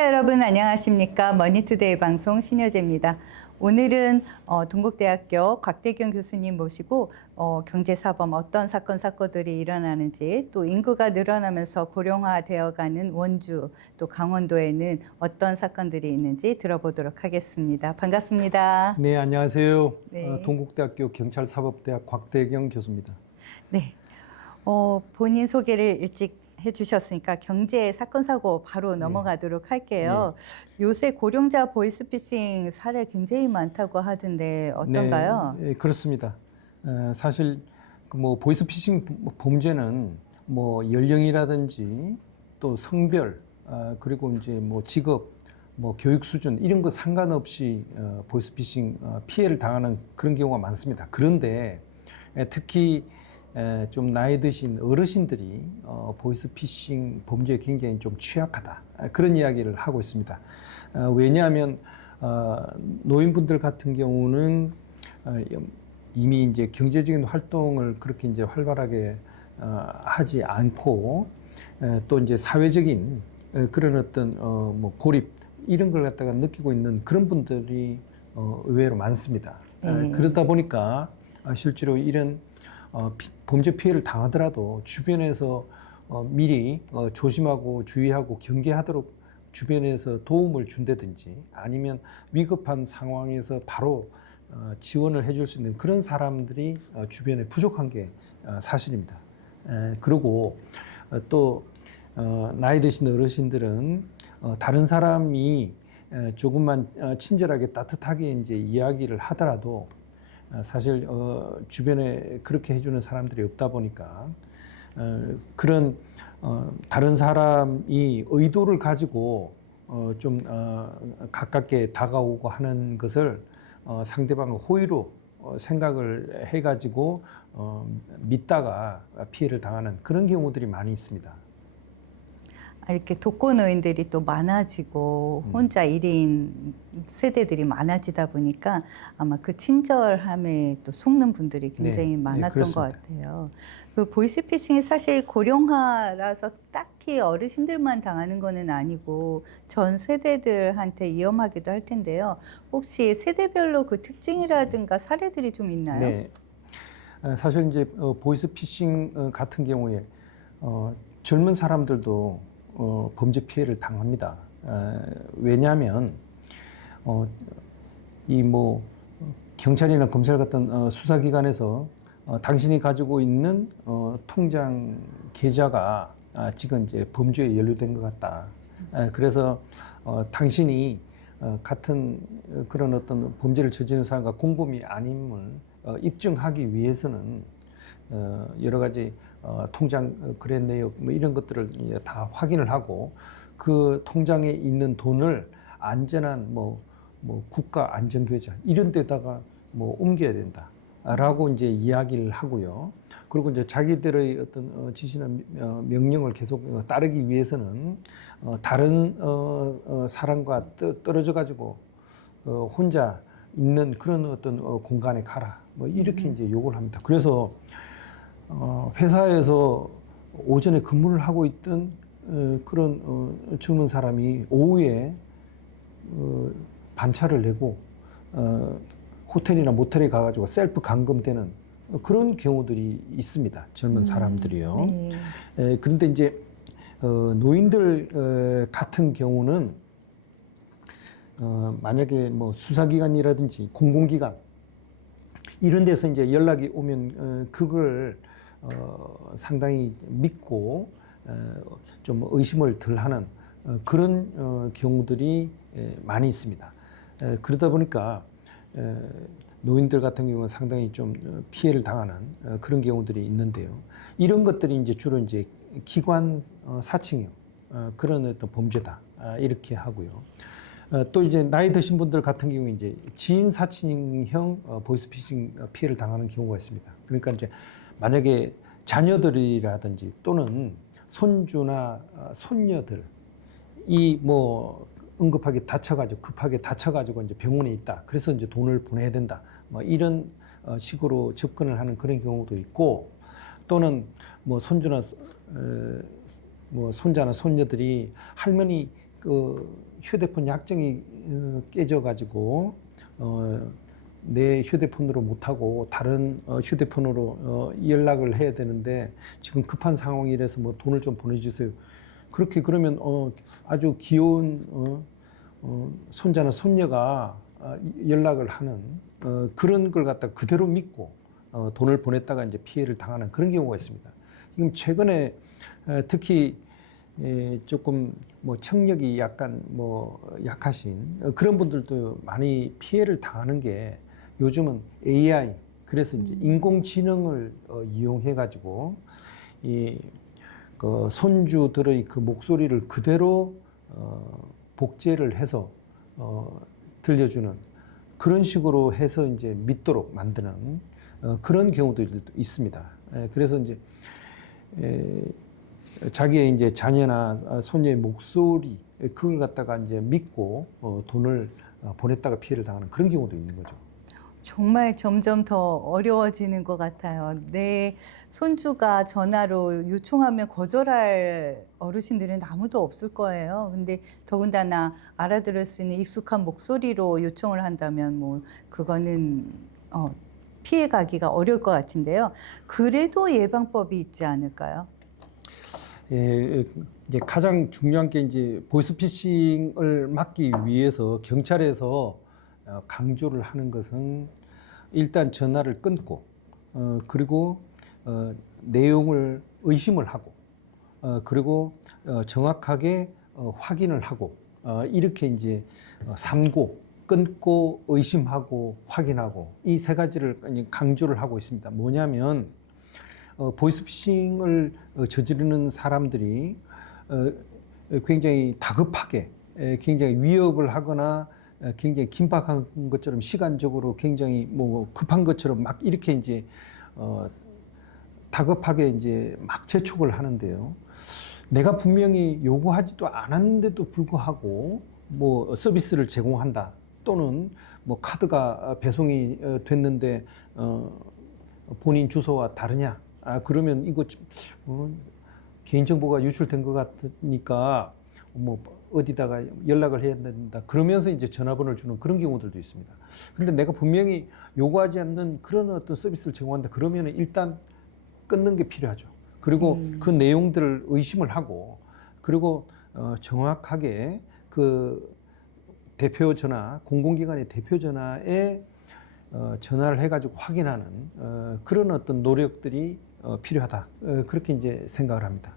청취자 여러분 안녕하십니까? 머니투데이 방송 신여재입니다. 오늘은 동국대학교 곽대경 교수님 모시고 경제사범 어떤 사건들이 일어나는지, 또 인구가 늘어나면서 고령화되어가는 원주, 또 강원도에는 어떤 사건들이 있는지 들어보도록 하겠습니다. 반갑습니다. 네, 안녕하세요. 네. 동국대학교 경찰사법대학 곽대경 교수입니다. 네. 본인 소개를 일찍 해주셨으니까 경제 사건 사고 바로 넘어가도록 할게요. 요새 고령자 보이스피싱 사례 굉장히 많다고 하던데 어떤가요? 네, 그렇습니다. 사실 뭐 보이스피싱 범죄는 뭐 연령이라든지 또 성별, 그리고 이제 뭐 직업, 뭐 교육 수준 이런 거 상관없이 보이스피싱 피해를 당하는 그런 경우가 많습니다. 그런데 특히 좀 나이 드신 어르신들이 보이스피싱 범죄에 굉장히 좀 취약하다, 그런 이야기를 하고 있습니다. 왜냐하면 노인분들 같은 경우는 이미 이제 경제적인 활동을 그렇게 이제 활발하게 하지 않고 또 이제 사회적인 그런 어떤 뭐 고립 이런 걸 갖다가 느끼고 있는 그런 분들이 의외로 많습니다. 그러다 보니까 실제로 이런 범죄 피해를 당하더라도 주변에서 미리 조심하고 주의하고 경계하도록 주변에서 도움을 준다든지, 아니면 위급한 상황에서 바로 지원을 해줄 수 있는 그런 사람들이 주변에 부족한 게 사실입니다. 그리고 또 나이 드신 어르신들은 다른 사람이 조금만 친절하게 따뜻하게 이제 이야기를 하더라도 사실 주변에 그렇게 해주는 사람들이 없다 보니까 그런 다른 사람이 의도를 가지고 좀 가깝게 다가오고 하는 것을 상대방의 호의로 생각을 해가지고 믿다가 피해를 당하는 그런 경우들이 많이 있습니다. 이렇게 독거노인들이 또 많아지고 혼자 1인 세대들이 많아지다 보니까 아마 그 친절함에 또 속는 분들이 굉장히 많았던 것 같아요. 그 보이스피싱이 사실 고령화라서 딱히 어르신들만 당하는 거는 아니고 전 세대들한테 위험하기도 할 텐데요. 혹시 세대별로 그 특징이라든가 사례들이 좀 있나요? 네. 사실 이제 보이스피싱 같은 경우에 젊은 사람들도 범죄 피해를 당합니다. 왜냐하면 이 뭐 경찰이나 검찰 같은 수사기관에서 당신이 가지고 있는 통장 계좌가 지금 이제 범죄에 연루된 것 같다. 그래서 당신이 같은 그런 어떤 범죄를 저지른 사람과 공범이 아님을 입증하기 위해서는 여러 가지 통장 거래 내역 뭐 이런 것들을 다 확인을 하고 그 통장에 있는 돈을 안전한 뭐 국가 안전계좌 이런 데다가 뭐 옮겨야 된다라고 이제 이야기를 하고요. 그리고 이제 자기들의 어떤 지시나 명령을 계속 따르기 위해서는 다른 사람과 떨어져 가지고 혼자 있는 그런 어떤 공간에 가라 뭐 이렇게 이제 요구를 합니다. 그래서 회사에서 오전에 근무를 하고 있던 그런 젊은 사람이 오후에 반차를 내고 호텔이나 모텔에 가가지고 셀프 감금되는 그런 경우들이 있습니다. 젊은 사람들이요. 그런데 이제 노인들 같은 경우는 만약에 뭐 수사기관이라든지 공공기관 이런 데서 이제 연락이 오면 그걸 상당히 믿고 좀 의심을 덜 하는 그런 경우들이 많이 있습니다. 그러다 보니까 노인들 같은 경우는 상당히 좀 피해를 당하는 그런 경우들이 있는데요. 이런 것들이 이제 주로 이제 기관 사칭형 그런 어떤 범죄다 이렇게 하고요. 또 이제 나이 드신 분들 같은 경우 이제 지인 사칭형 보이스피싱 피해를 당하는 경우가 있습니다. 그러니까 이제 만약에 자녀들이라든지 또는 손주나 손녀들 이 뭐 응급하게 다쳐가지고 급하게 다쳐가지고 이제 병원에 있다. 그래서 이제 돈을 보내야 된다. 뭐 이런 식으로 접근을 하는 그런 경우도 있고, 또는 뭐 손주나 뭐 손자나 손녀들이 할머니 그 휴대폰 약정이 깨져가지고 내 휴대폰으로 못하고 다른 휴대폰으로 연락을 해야 되는데 지금 급한 상황이라서 뭐 돈을 좀 보내주세요. 그렇게 그러면 아주 귀여운 손자나 손녀가 연락을 하는 그런 걸 갖다 그대로 믿고 돈을 보냈다가 이제 피해를 당하는 그런 경우가 있습니다. 지금 최근에 특히 조금 뭐 청력이 약간 뭐 약하신 그런 분들도 많이 피해를 당하는 게 요즘은 AI, 그래서 이제 인공지능을 이용해 가지고 그 손주들의 그 목소리를 그대로 복제를 해서 들려주는 그런 식으로 해서 이제 믿도록 만드는 그런 경우도 있습니다. 그래서 이제 자기의 이제 자녀나 손녀의 목소리 그걸 갖다가 이제 믿고 돈을 보냈다가 피해를 당하는 그런 경우도 있는 거죠. 정말 점점 더 어려워지는 것 같아요. 내 손주가 전화로 요청하면 거절할 어르신들은 아무도 없을 거예요. 근데 더군다나 알아들을 수 있는 익숙한 목소리로 요청을 한다면 뭐 그거는 피해 가기가 어려울 것 같은데요. 그래도 예방법이 있지 않을까요? 이제 가장 중요한 게 이제 보이스피싱을 막기 위해서 경찰에서 강조를 하는 것은 일단 전화를 끊고 그리고 내용을 의심을 하고 그리고 정확하게 확인을 하고 이렇게 이제 삼고 끊고 의심하고 확인하고 이 세 가지를 강조를 하고 있습니다. 뭐냐면 보이스피싱을 저지르는 사람들이 굉장히 다급하게 굉장히 위협을 하거나 굉장히 긴박한 것처럼 시간적으로 굉장히 뭐 급한 것처럼 막 이렇게 이제 다급하게 이제 막 재촉을 하는데요. 내가 분명히 요구하지도 않았는데도 불구하고 뭐 서비스를 제공한다 또는 뭐 카드가 배송이 됐는데 본인 주소와 다르냐? 그러면 이거 개인정보가 유출된 것 같으니까 뭐 어디다가 연락을 해야 된다. 그러면서 이제 전화번호를 주는 그런 경우들도 있습니다. 근데 내가 분명히 요구하지 않는 그런 어떤 서비스를 제공한다. 그러면 일단 끊는 게 필요하죠. 그리고 그 내용들을 의심을 하고 그리고 정확하게 그 대표 전화, 공공기관의 대표 전화에 전화를 해가지고 확인하는 그런 어떤 노력들이 필요하다. 그렇게 이제 생각을 합니다.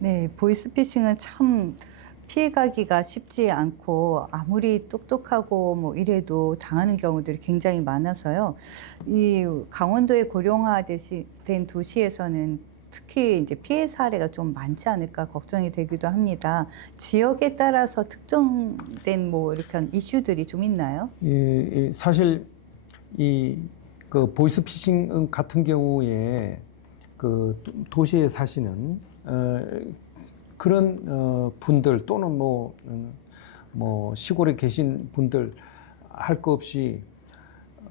네, 보이스피싱은 참 피해가기가 쉽지 않고 아무리 똑똑하고 뭐 이래도 당하는 경우들이 굉장히 많아서요. 이 강원도의 고령화된 도시에서는 특히 이제 피해 사례가 좀 많지 않을까 걱정이 되기도 합니다. 지역에 따라서 특정된 뭐 이렇게 이슈들이 좀 있나요? 사실 그 보이스피싱 같은 경우에 그 도시에 사시는 그런 분들 또는 뭐 시골에 계신 분들 할 거 없이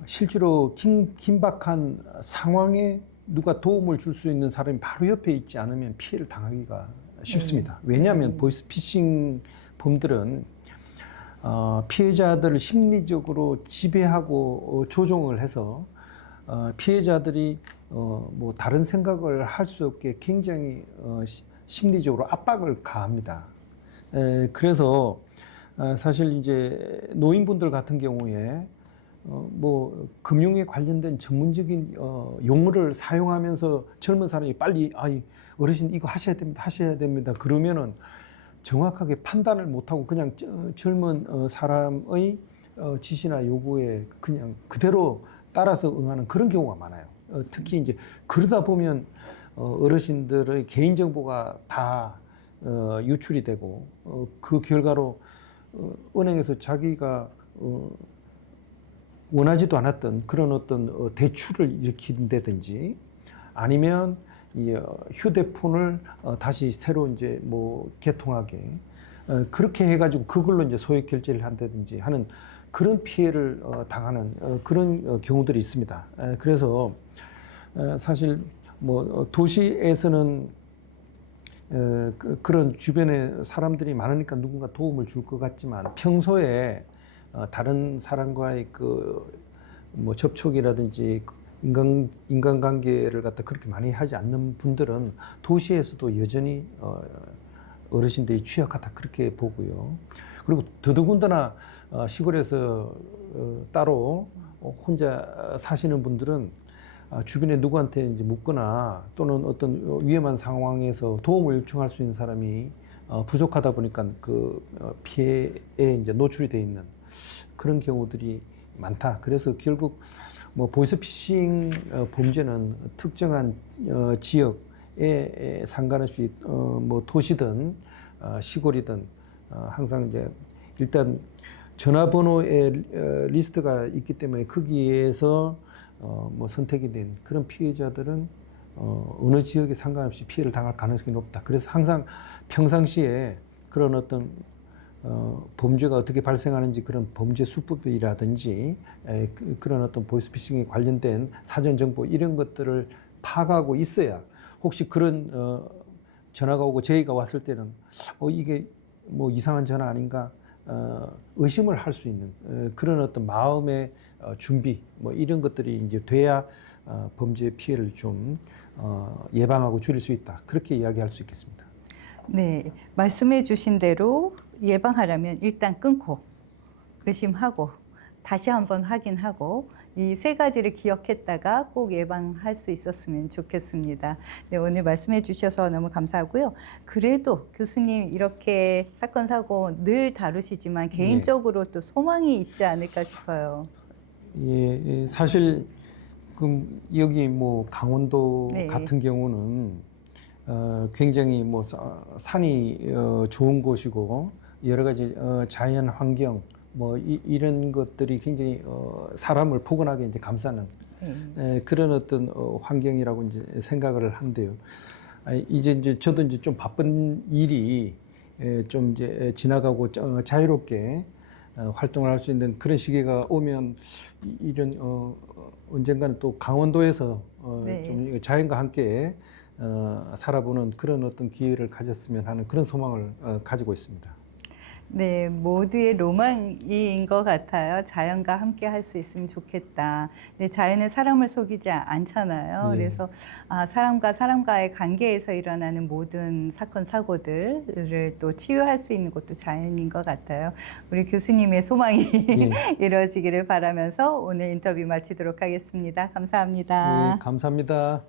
실제로 긴박한 상황에 누가 도움을 줄 수 있는 사람이 바로 옆에 있지 않으면 피해를 당하기가 쉽습니다. 왜냐하면 보이스피싱 범들은 피해자들을 심리적으로 지배하고 조종을 해서 피해자들이 뭐 다른 생각을 할 수 없게 굉장히 심리적으로 압박을 가합니다. 그래서 사실 이제 노인분들 같은 경우에 뭐 금융에 관련된 전문적인 용어를 사용하면서 젊은 사람이 빨리 어르신 이거 하셔야 됩니다. 그러면은 정확하게 판단을 못하고 그냥 젊은 사람의 지시나 요구에 그냥 그대로 따라서 응하는 그런 경우가 많아요. 특히 이제 그러다 보면 어르신들의 개인정보가 다 유출이 되고 그 결과로 은행에서 자기가 원하지도 않았던 그런 어떤 대출을 일으킨다든지 아니면 휴대폰을 다시 새로 이제 뭐 개통하게 그렇게 해가지고 그걸로 이제 소액 결제를 한다든지 하는 그런 피해를 당하는 그런 경우들이 있습니다. 그래서 사실 뭐 도시에서는 그런 주변에 사람들이 많으니까 누군가 도움을 줄 것 같지만 평소에 다른 사람과의 뭐 접촉이라든지 인간관계를 갖다 그렇게 많이 하지 않는 분들은 도시에서도 여전히 어르신들이 취약하다 그렇게 보고요. 그리고 더더군다나 시골에서 따로 혼자 사시는 분들은 주변에 누구한테 이제 묻거나 또는 어떤 위험한 상황에서 도움을 요청할 수 있는 사람이 부족하다 보니까 피해에 이제 노출이 돼 있는 그런 경우들이 많다. 그래서 결국 뭐 보이스피싱 범죄는 특정한 지역에 상관없이 뭐 도시든 시골이든 항상 이제 일단 전화번호의 리스트가 있기 때문에 거기에서 뭐 선택이 된 그런 피해자들은 어느 지역에 상관없이 피해를 당할 가능성이 높다. 그래서 항상 평상시에 그런 어떤 범죄가 어떻게 발생하는지 그런 범죄 수법이라든지 그런 어떤 보이스피싱에 관련된 사전 정보 이런 것들을 파악하고 있어야 혹시 그런 전화가 오고 제의가 왔을 때는 이게 뭐 이상한 전화 아닌가 의심을 할 수 있는 그런 어떤 마음의 준비 뭐 이런 것들이 이제 돼야 범죄 피해를 좀 예방하고 줄일 수 있다. 그렇게 이야기할 수 있겠습니다. 네, 말씀해 주신 대로 예방하려면 일단 끊고 의심하고 다시 한번 확인하고 이 세 가지를 기억했다가 꼭 예방할 수 있었으면 좋겠습니다. 네, 오늘 말씀해 주셔서 너무 감사하고요. 그래도 교수님 이렇게 사건 사고 늘 다루시지만 개인적으로 또 소망이 있지 않을까 싶어요. 예, 사실 여기 뭐 강원도 네. 같은 경우는 굉장히 뭐 산이 좋은 곳이고 여러 가지 자연 환경 뭐 이런 것들이 굉장히 사람을 포근하게 이제 감싸는 그런 어떤 환경이라고 이제 생각을 한대요. 이제 저도 이제 좀 바쁜 일이 좀 이제 지나가고 자유롭게 활동을 할 수 있는 그런 시기가 오면 이런 언젠가는 또 강원도에서 네. 좀 자연과 함께 살아보는 그런 어떤 기회를 가졌으면 하는 그런 소망을 가지고 있습니다. 네, 모두의 로망인 것 같아요. 자연과 함께 할 수 있으면 좋겠다. 근데 자연은 사람을 속이지 않잖아요. 예. 그래서 사람과 사람과의 관계에서 일어나는 모든 사건, 사고들을 또 치유할 수 있는 것도 자연인 것 같아요. 우리 교수님의 소망이 이루어지기를 바라면서 오늘 인터뷰 마치도록 하겠습니다. 감사합니다. 예, 감사합니다.